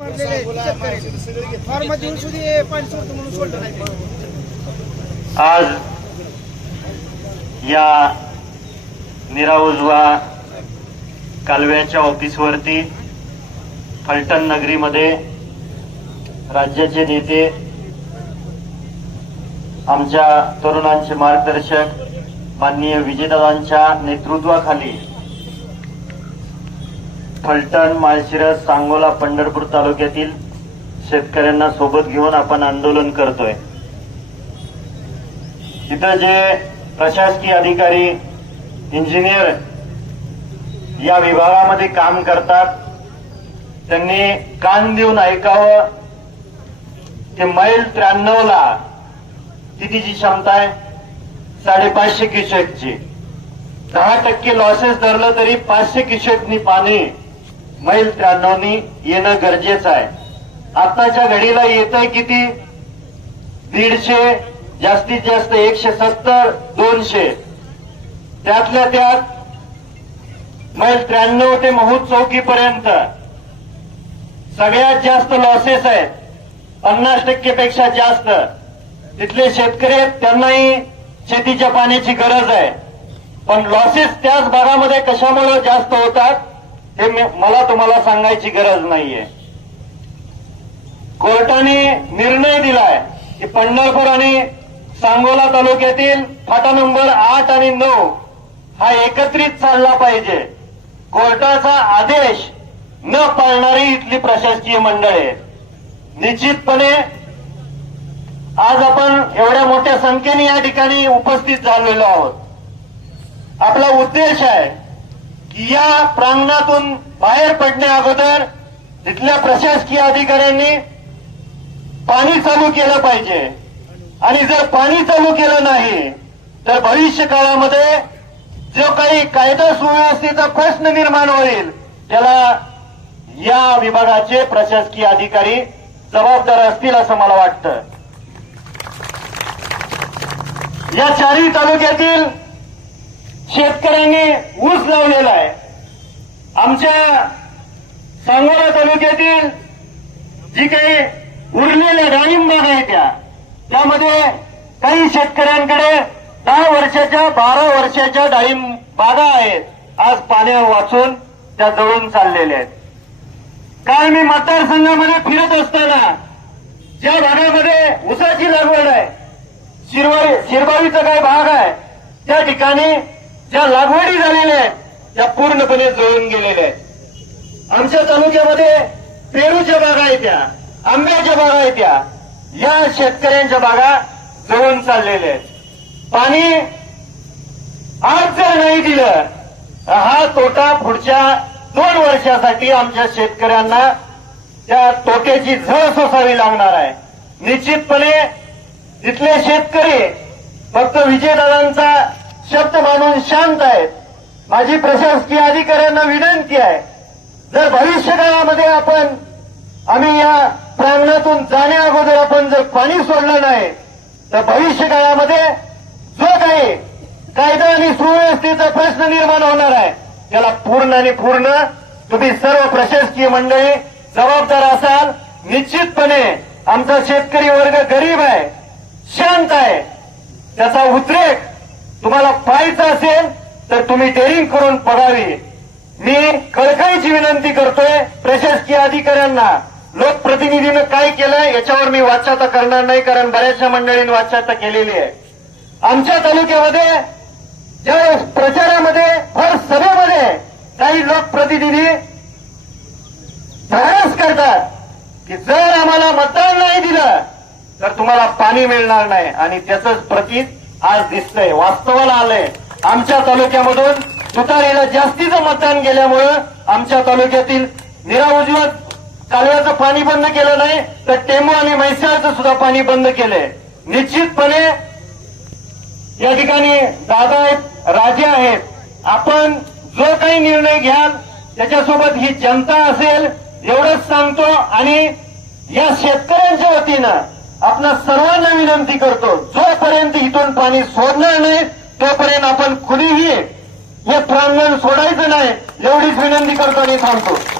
आज या निरा उजवा कालव्याच्या ऑफिसवरती फलटण नगरीमध्ये राज्याचे नेते आमच्या तरुणांचे मार्गदर्शक माननीय विजयदादांच्या नेतृत्वाखाली फलटण माळशिरस सांगोला पंढरपूर तालुक्यातील शेतकऱ्यांना सोबत घेऊन आपण आंदोलन करतोय तिथं जे प्रशासकीय अधिकारी इंजिनियर या विभागामध्ये काम करतात त्यांनी कान देऊन ऐकावं ते मैल त्र्याण्णव ला कितीची क्षमता आहे साडेपाचशे क्युसेकची दहा टक्के लॉसेस धरलं तरी पाचशे क्युसेकनी पाणी मैल त्र्याण्णवनी येणं गरजेचं आहे आताच्या घडीला येत आहे किती दीडशे जास्तीत जास्त एकशे सत्तर दोनशे त्यातल्या त्यात मैल त्र्याण्णव ते महू चौकीपर्यंत सगळ्यात जास्त लॉसेस आहेत पन्नास पेक्षा जास्त तिथले शेतकरी आहेत त्यांनाही शेतीच्या पाण्याची गरज आहे पण लॉसेस त्याच भागामध्ये कशामुळे जास्त होतात हे मला तुम्हाला सांगायची गरज नाहीये कोर्टाने निर्णय दिलाय की पंढरपूर आणि सांगोला तालुक्यातील फाटा नंबर आठ आणि नऊ हा एकत्रित चालला पाहिजे कोर्टाचा आदेश न पाळणारी इथली प्रशासकीय मंडळे निश्चितपणे आज आपण एवढ्या मोठ्या संख्येने या ठिकाणी उपस्थित झालेलो आहोत आपला उद्देश आहे या प्रांगणातून बाहेर पडण्या अगोदर तिथल्या प्रशासकीय अधिकाऱ्यांनी पाणी चालू केलं पाहिजे आणि जर पाणी चालू केलं नाही तर भविष्य काळामध्ये जो काही कायदा सुव्यवस्थेचा प्रश्न निर्माण होईल त्याला या विभागाचे प्रशासकीय अधिकारी जबाबदार असतील असं मला वाटतं या चारही तालुक्यातील शेतकऱ्यांनी ऊस लावलेला आहे आमच्या सांगोला तालुक्यातील जी काही उरलेल्या डाळिंबाग आहेत त्या त्यामध्ये काही शेतकऱ्यांकडे दहा वर्षाच्या बारा वर्षाच्या डाळिंब बागा आहेत आज पाण्या वाचून त्या जळून चाललेल्या आहेत काल मी मतदारसंघामध्ये फिरत असताना ज्या भागामध्ये ऊसाची लागवड आहे शिरवाळी शिरबावीचा काय भाग आहे त्या ठिकाणी ज्या लागवडी झालेल्या आहेत या पूर्णपणे जळून गेलेल्या आहेत आमच्या तालुक्यामध्ये पेरूच्या बागा आहेत त्या आंब्याच्या बागा आहेत त्या या शेतकऱ्यांच्या बागा जळून चाललेल्या आहेत पाणी आज जर नाही दिलं हा तोटा पुढच्या दोन वर्षासाठी आमच्या शेतकऱ्यांना त्या तोट्याची झळ सोसावी लागणार आहे निश्चितपणे तिथले शेतकरी फक्त विजयदादांचा शब्द मानून शांत आहेत माझी प्रशासकीय अधिकाऱ्यांना विनंती आहे जर भविष्य काळामध्ये आपण आम्ही या प्रांगणातून जाण्या अगोदर आपण जर पाणी सोडलं नाही तर भविष्य काळामध्ये जो काही कायदा आणि सुव्यवस्थेचा प्रश्न निर्माण होणार आहे त्याला पूर्ण आणि पूर्ण तुम्ही सर्व प्रशासकीय मंडळी जबाबदार असाल निश्चितपणे आमचा शेतकरी वर्ग गरीब आहे शांत आहे त्याचा उद्रेक तुम्हाला पाहायचा असेल तर तुम्ही डेअरिंग करून बघावी मी कळकळीची विनंती करतोय प्रशासकीय अधिकाऱ्यांना लोकप्रतिनिधीनं काय केलंय याच्यावर मी वाच्यता करणार नाही कारण बऱ्याचशा मंडळींनी वाच्यता केलेली आहे आमच्या तालुक्यामध्ये ज्या प्रचारामध्ये भर सभेमध्ये काही लोकप्रतिनिधी धारस करतात की जर आम्हाला मतदान नाही दिलं तर तुम्हाला पाणी मिळणार नाही आणि त्याचंच प्रतीक आज दिसतंय वास्तवाला आलंय आमच्या तालुक्यामधून तुतारीला जास्तीचं मतदान गेल्यामुळं आमच्या तालुक्यातील निराउज्वल कालव्याचं पाणी बंद केलं नाही तर टेमू आणि म्हैसाळचं सुद्धा पाणी बंद केलंय निश्चितपणे या ठिकाणी दादा आहेत राजे आहेत आपण जो काही निर्णय घ्याल त्याच्यासोबत ही जनता असेल एवढंच सांगतो आणि या शेतकऱ्यांच्या वतीनं आपण सर्वांना विनंती करतो जोपर्यंत इथून पाणी सोडणार नाही तोपर्यंत आपण कुणीही हे प्रांगण सोडायचं नाही एवढीच विनंती करतो आणि थांबतो